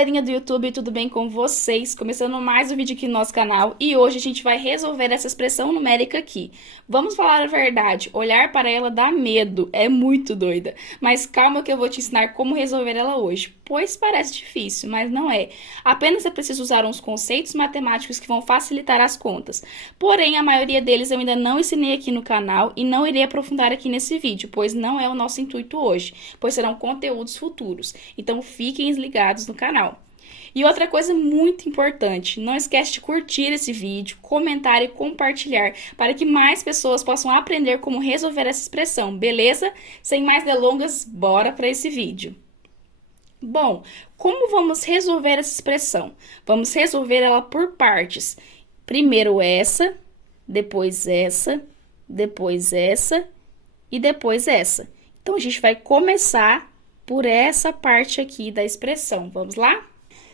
galerinha do YouTube, tudo bem com vocês? Começando mais um vídeo aqui no nosso canal e hoje a gente vai resolver essa expressão numérica aqui. Vamos falar a verdade, olhar para ela dá medo, é muito doida. Mas calma que eu vou te ensinar como resolver ela hoje, pois parece difícil, mas não é. Apenas é preciso usar uns conceitos matemáticos que vão facilitar as contas. Porém, a maioria deles eu ainda não ensinei aqui no canal e não irei aprofundar aqui nesse vídeo, pois não é o nosso intuito hoje, pois serão conteúdos futuros. Então fiquem ligados no canal. E outra coisa muito importante, não esquece de curtir esse vídeo, comentar e compartilhar para que mais pessoas possam aprender como resolver essa expressão, beleza? Sem mais delongas, bora para esse vídeo. Bom, como vamos resolver essa expressão? Vamos resolver ela por partes. Primeiro essa, depois essa, depois essa e depois essa. Então, a gente vai começar por essa parte aqui da expressão. Vamos lá?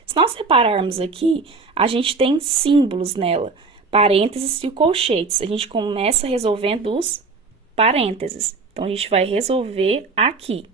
Se nós separarmos aqui, a gente tem símbolos nela, parênteses e colchetes. A gente começa resolvendo os parênteses. Então, a gente vai resolver aqui.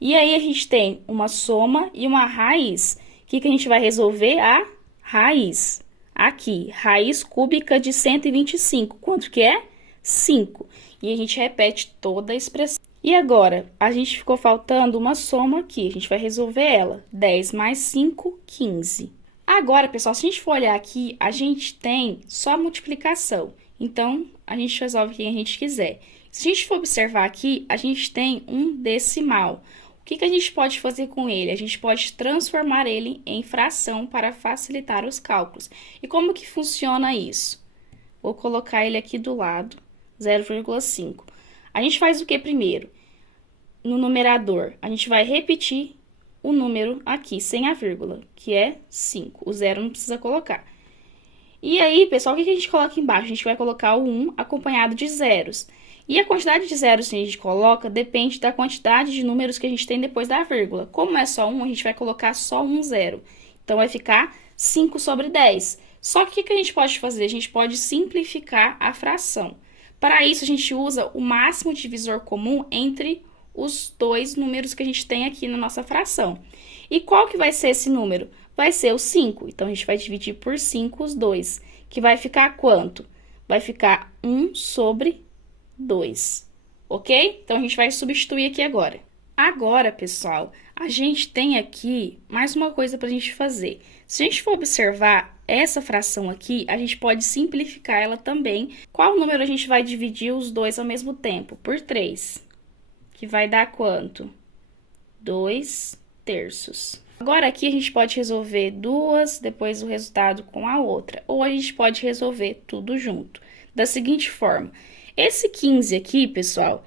E aí, a gente tem uma soma e uma raiz. O que a gente vai resolver? A raiz. Aqui, raiz cúbica de 125. Quanto que é? 5. E a gente repete toda a expressão. E agora, a gente ficou faltando uma soma aqui, a gente vai resolver ela. 10 mais 5, 15. Agora, pessoal, se a gente for olhar aqui, a gente tem só multiplicação. Então, a gente resolve quem a gente quiser. Se a gente for observar aqui, a gente tem um decimal. O que a gente pode fazer com ele? A gente pode transformar ele em fração para facilitar os cálculos. E como que funciona isso? Vou colocar ele aqui do lado, 0,5. A gente faz o que primeiro? No numerador, a gente vai repetir o número aqui, sem a vírgula, que é 5. O zero não precisa colocar. E aí, pessoal, o que a gente coloca embaixo? A gente vai colocar o 1 acompanhado de zeros. E a quantidade de zeros que a gente coloca depende da quantidade de números que a gente tem depois da vírgula. Como é só 1, a gente vai colocar só um zero. Então, vai ficar 5 sobre 10. Só que o que a gente pode fazer? A gente pode simplificar a fração. Para isso, a gente usa o máximo divisor comum entre os dois números que a gente tem aqui na nossa fração. E qual que vai ser esse número? Vai ser o 5. Então, a gente vai dividir por 5 os dois, que vai ficar quanto? Vai ficar 1 sobre 2, ok? Então, a gente vai substituir aqui agora. Agora, pessoal, a gente tem aqui mais uma coisa para a gente fazer. Se a gente for observar essa fração aqui, a gente pode simplificar ela também. Qual número a gente vai dividir os dois ao mesmo tempo? Por 3. Que vai dar quanto? 2 terços. Agora, aqui a gente pode resolver duas, depois o resultado com a outra. Ou a gente pode resolver tudo junto. Da seguinte forma. Esse 15 aqui, pessoal,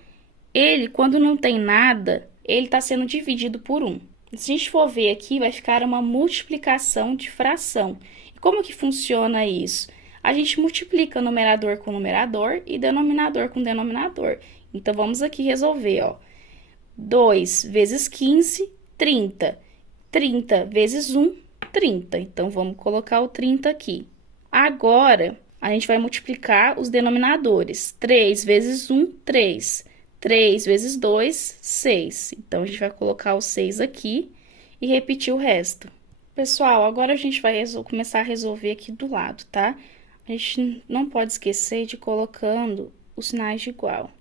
ele, quando não tem nada, ele está sendo dividido por 1. Se a gente for ver aqui, vai ficar uma multiplicação de fração. E como que funciona isso? A gente multiplica numerador com numerador e denominador com denominador. Então, vamos aqui resolver, ó. 2 vezes 15, 30. 30 vezes 1, 30. Então, vamos colocar o 30 aqui. Agora, a gente vai multiplicar os denominadores. 3 vezes 1, 3. 3 vezes 2, 6. Então, a gente vai colocar o 6 aqui e repetir o resto. Pessoal, agora a gente vai começar a resolver aqui do lado, tá? A gente não pode esquecer de ir colocando os sinais de igual.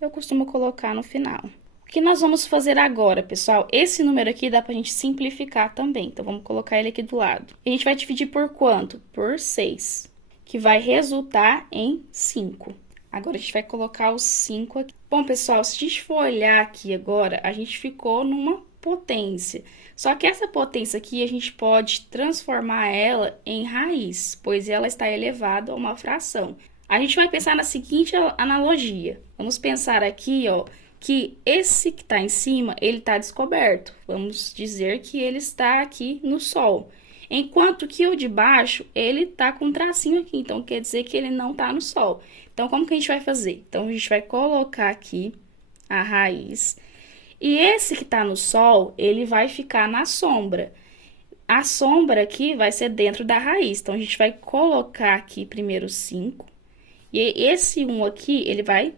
Eu costumo colocar no final. O que nós vamos fazer agora, pessoal? Esse número aqui dá pra gente simplificar também. Então, vamos colocar ele aqui do lado. E a gente vai dividir por quanto? Por 6, que vai resultar em 5. Agora, a gente vai colocar os 5 aqui. Bom, pessoal, se a gente for olhar aqui agora, a gente ficou numa potência. Só que essa potência aqui, a gente pode transformar ela em raiz, pois ela está elevada a uma fração. A gente vai pensar na seguinte analogia. Vamos pensar aqui, ó, que esse que está em cima, ele está descoberto. Vamos dizer que ele está aqui no Sol. Enquanto que o de baixo, ele está com um tracinho aqui. Então, quer dizer que ele não está no Sol. Então, como que a gente vai fazer? Então, a gente vai colocar aqui a raiz. E esse que está no Sol, ele vai ficar na sombra. A sombra aqui vai ser dentro da raiz. Então, a gente vai colocar aqui primeiro 5. E esse 1 aqui, ele vai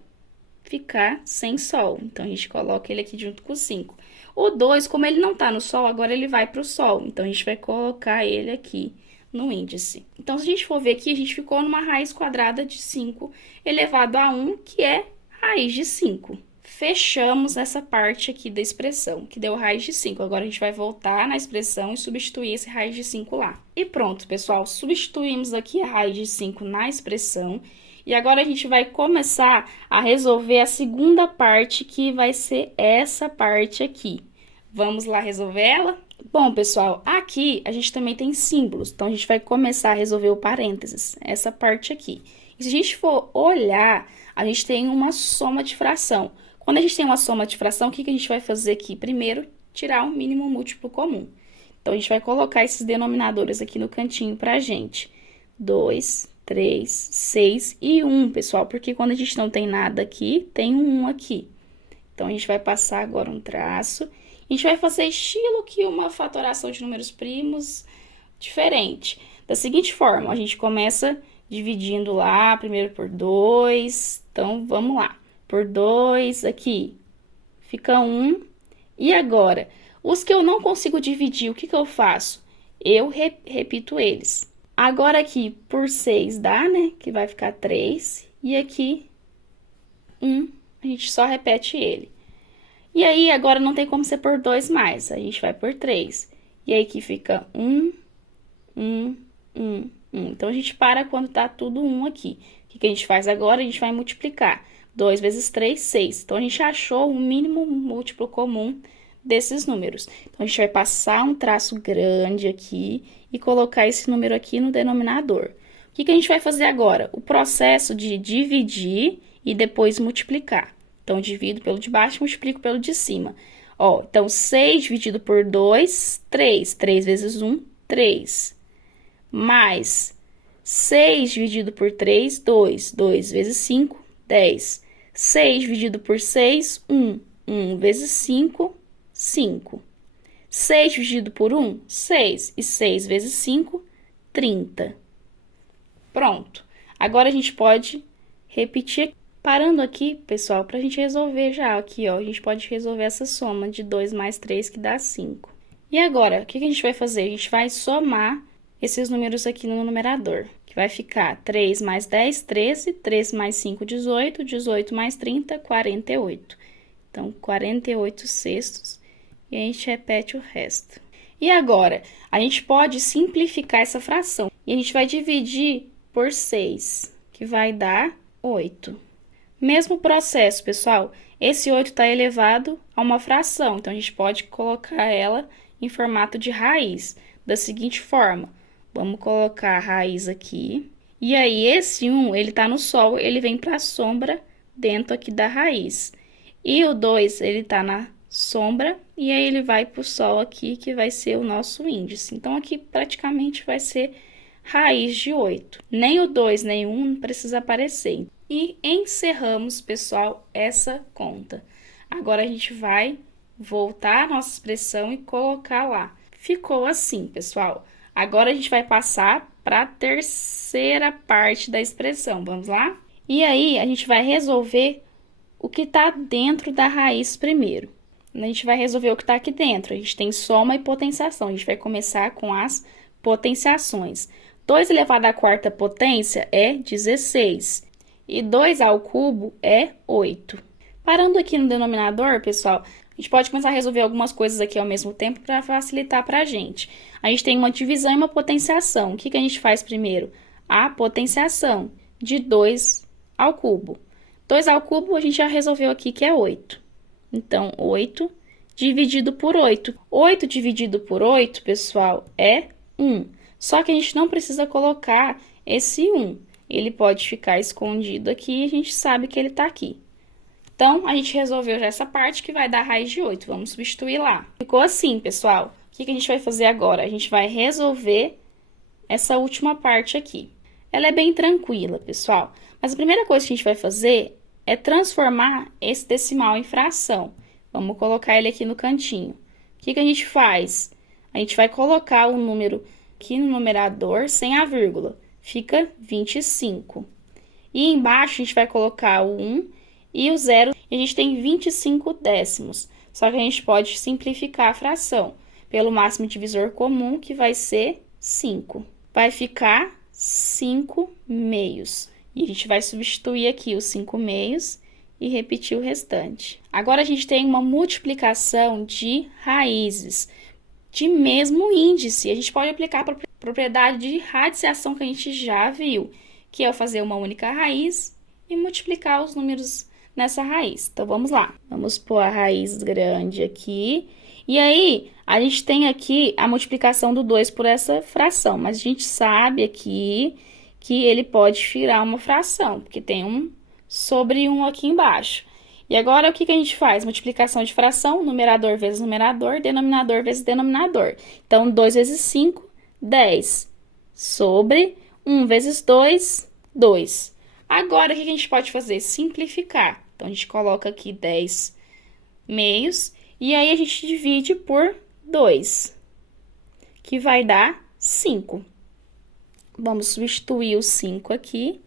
ficar sem sol. Então, a gente coloca ele aqui junto com o 5. O 2, como ele não tá no sol, agora ele vai pro sol. Então, a gente vai colocar ele aqui no índice. Então, se a gente for ver aqui, a gente ficou numa raiz quadrada de 5 elevado a 1, que é raiz de 5. Fechamos essa parte aqui da expressão, que deu raiz de 5. Agora, a gente vai voltar na expressão e substituir esse raiz de 5 lá. E pronto, pessoal, substituímos aqui a raiz de 5 na expressão. E agora, a gente vai começar a resolver a segunda parte, que vai ser essa parte aqui. Vamos lá resolver ela? Bom, pessoal, aqui a gente também tem símbolos. Então, a gente vai começar a resolver o parênteses, essa parte aqui. E se a gente for olhar, a gente tem uma soma de fração. Quando a gente tem uma soma de fração, o que a gente vai fazer aqui? Primeiro, tirar o mínimo múltiplo comum. Então, a gente vai colocar esses denominadores aqui no cantinho pra gente. 2, 3, 6 e 1, pessoal, porque quando a gente não tem nada aqui, tem um 1 aqui. Então, a gente vai passar agora um traço. A gente vai fazer estilo que uma fatoração de números primos diferente. Da seguinte forma, a gente começa dividindo lá, primeiro por 2. Então, vamos lá. Por 2, aqui, fica 1. E agora, os que eu não consigo dividir, o que eu faço? Eu repito eles. Agora, aqui, por 6 dá, né? Que vai ficar 3. E aqui, 1, a gente só repete ele. E aí, agora não tem como ser por 2 mais, a gente vai por 3. E aí, aqui fica 1, 1, 1, 1. Então, a gente para quando tá tudo 1 aqui. O que a gente faz agora? A gente vai multiplicar. 2 vezes 3, 6. Então, a gente achou o mínimo múltiplo comum desses números. Então, a gente vai passar um traço grande aqui e colocar esse número aqui no denominador. O que a gente vai fazer agora? O processo de dividir e depois multiplicar. Então, divido pelo de baixo e multiplico pelo de cima. Ó, então, 6 dividido por 2, 3. 3 vezes 1, 3. Mais 6 dividido por 3, 2. 2 vezes 5, 10. 6 dividido por 6, 1. 1 vezes 5, 5. 6 dividido por 1, 6. E 6 vezes 5, 30. Pronto. Agora, a gente pode repetir. Parando aqui, pessoal, para a gente resolver já aqui, ó, a gente pode resolver essa soma de 2 mais 3, que dá 5. E agora, o que a gente vai fazer? A gente vai somar esses números aqui no numerador, que vai ficar 3 mais 10, 13, 3 mais 5, 18, 18 mais 30, 48. Então, 48 sextos, e a gente repete o resto. E agora, a gente pode simplificar essa fração, e a gente vai dividir por 6, que vai dar 8. Mesmo processo, pessoal, esse 8 está elevado a uma fração, então a gente pode colocar ela em formato de raiz, da seguinte forma. Vamos colocar a raiz aqui, e aí esse 1, ele está no sol, ele vem para a sombra dentro aqui da raiz. E o 2, ele está na sombra, e aí ele vai para o sol aqui, que vai ser o nosso índice. Então, aqui praticamente vai ser raiz de 8. Nem o 2, nem o 1 precisa aparecer. E encerramos, pessoal, essa conta. Agora, a gente vai voltar a nossa expressão e colocar lá. Ficou assim, pessoal. Agora, a gente vai passar para a terceira parte da expressão. Vamos lá? E aí, a gente vai resolver o que está dentro da raiz primeiro. A gente vai resolver o que está aqui dentro. A gente tem soma e potenciação. A gente vai começar com as potenciações. 2 elevado à quarta potência é 16. E 2 ao cubo é 8. Parando aqui no denominador, pessoal, a gente pode começar a resolver algumas coisas aqui ao mesmo tempo para facilitar para a gente. A gente tem uma divisão e uma potenciação. O que a gente faz primeiro? A potenciação de 2 ao cubo. 2 ao cubo a gente já resolveu aqui que é 8. Então, 8 dividido por 8. 8 dividido por 8, pessoal, é 1. Só que a gente não precisa colocar esse 1. Ele pode ficar escondido aqui e a gente sabe que ele está aqui. Então, a gente resolveu já essa parte que vai dar raiz de 8. Vamos substituir lá. Ficou assim, pessoal. O que a gente vai fazer agora? A gente vai resolver essa última parte aqui. Ela é bem tranquila, pessoal. Mas a primeira coisa que a gente vai fazer é transformar esse decimal em fração. Vamos colocar ele aqui no cantinho. O que a gente faz? A gente vai colocar o número aqui no numerador sem a vírgula. Fica 25. E embaixo a gente vai colocar o 1 e o 0. E a gente tem 25 décimos. Só que a gente pode simplificar a fração pelo máximo divisor comum, que vai ser 5. Vai ficar 5 meios. E a gente vai substituir aqui os 5 meios e repetir o restante. Agora, a gente tem uma multiplicação de raízes de mesmo índice. A gente pode aplicar para a propriedade de radiciação que a gente já viu, que é eu fazer uma única raiz e multiplicar os números nessa raiz. Então, vamos lá. Vamos pôr a raiz grande aqui. E aí, a gente tem aqui a multiplicação do 2 por essa fração, mas a gente sabe aqui que ele pode virar uma fração, porque tem um sobre 1 aqui embaixo. E agora, o que a gente faz? Multiplicação de fração, numerador vezes numerador, denominador vezes denominador. Então, 2 vezes 5, 10. Sobre 1 vezes 2, 2. Agora, o que a gente pode fazer? Simplificar. Então, a gente coloca aqui 10 meios, e aí a gente divide por 2, que vai dar 5. Vamos substituir o 5 aqui,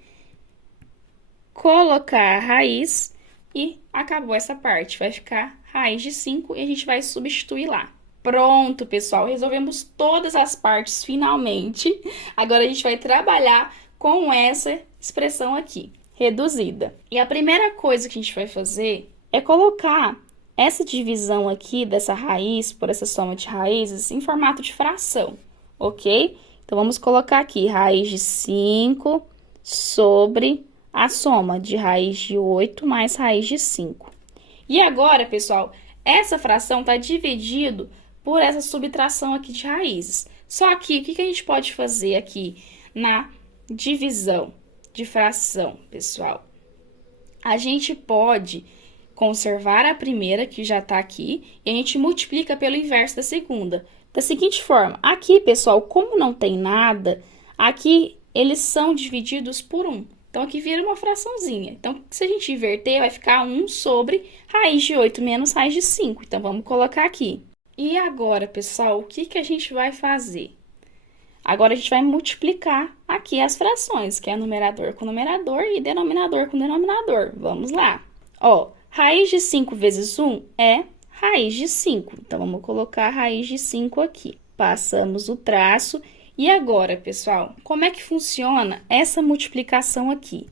colocar a raiz e acabou essa parte. Vai ficar raiz de 5 e a gente vai substituir lá. Pronto, pessoal, resolvemos todas as partes finalmente. Agora a gente vai trabalhar com essa expressão aqui, reduzida. E a primeira coisa que a gente vai fazer é colocar essa divisão aqui dessa raiz por essa soma de raízes em formato de fração, ok? Então, vamos colocar aqui raiz de 5 sobre a soma de raiz de 8 mais raiz de 5. E agora, pessoal, essa fração está dividida por essa subtração aqui de raízes. Só que, o que a gente pode fazer aqui na divisão de fração, pessoal? A gente pode conservar a primeira, que já está aqui, e a gente multiplica pelo inverso da segunda. Da seguinte forma, aqui, pessoal, como não tem nada, aqui eles são divididos por 1. Então, aqui vira uma fraçãozinha. Então, se a gente inverter, vai ficar 1 sobre raiz de 8 menos raiz de 5. Então, vamos colocar aqui. E agora, pessoal, o que a gente vai fazer? Agora, a gente vai multiplicar aqui as frações, que é numerador com numerador e denominador com denominador. Vamos lá. Ó, raiz de 5 vezes 1 é raiz de 5. Então, vamos colocar a raiz de 5 aqui. Passamos o traço. E agora, pessoal, como é que funciona essa multiplicação aqui?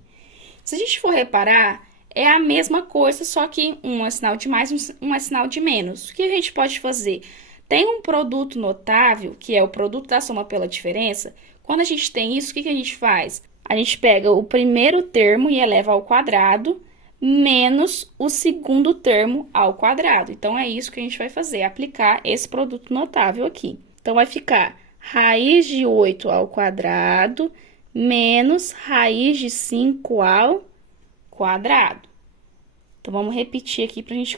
Se a gente for reparar, é a mesma coisa, só que um é sinal de mais, um é sinal de menos. O que a gente pode fazer? Tem um produto notável, que é o produto da soma pela diferença. Quando a gente tem isso, o que a gente faz? A gente pega o primeiro termo e eleva ao quadrado, menos o segundo termo ao quadrado. Então, é isso que a gente vai fazer, aplicar esse produto notável aqui. Então, vai ficar raiz de 8 ao quadrado, menos raiz de 5 ao quadrado. Então, vamos repetir aqui para a gente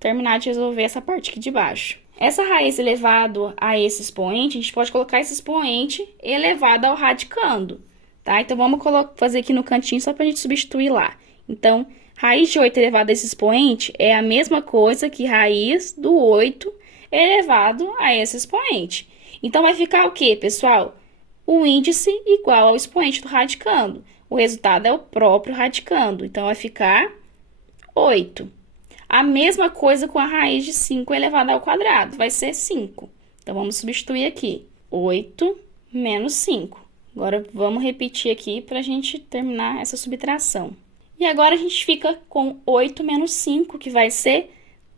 terminar de resolver essa parte aqui de baixo. Essa raiz elevado a esse expoente, a gente pode colocar esse expoente elevado ao radicando, tá? Então, vamos fazer aqui no cantinho só para a gente substituir lá. Então, raiz de 8 elevado a esse expoente é a mesma coisa que raiz do 8 elevado a esse expoente. Então, vai ficar o quê, pessoal? O índice igual ao expoente do radicando. O resultado é o próprio radicando. Então, vai ficar 8. A mesma coisa com a raiz de 5 elevada ao quadrado. Vai ser 5. Então, vamos substituir aqui. 8 menos 5. Agora, vamos repetir aqui para a gente terminar essa subtração. E agora, a gente fica com 8 menos 5, que vai ser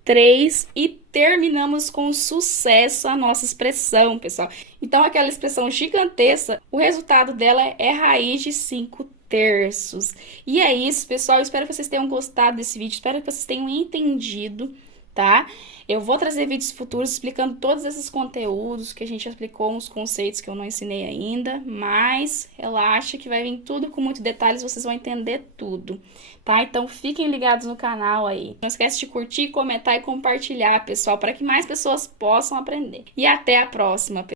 3, e terminamos com sucesso a nossa expressão, pessoal. Então, aquela expressão gigantesca, o resultado dela é raiz de 5 terços. E é isso, pessoal. Espero que vocês tenham gostado desse vídeo, espero que vocês tenham entendido, tá? Eu vou trazer vídeos futuros explicando todos esses conteúdos que a gente aplicou, uns conceitos que eu não ensinei ainda, mas relaxa que vai vir tudo com muitos detalhes, vocês vão entender tudo, tá? Então, fiquem ligados no canal aí. Não esquece de curtir, comentar e compartilhar, pessoal, para que mais pessoas possam aprender. E até a próxima, pessoal.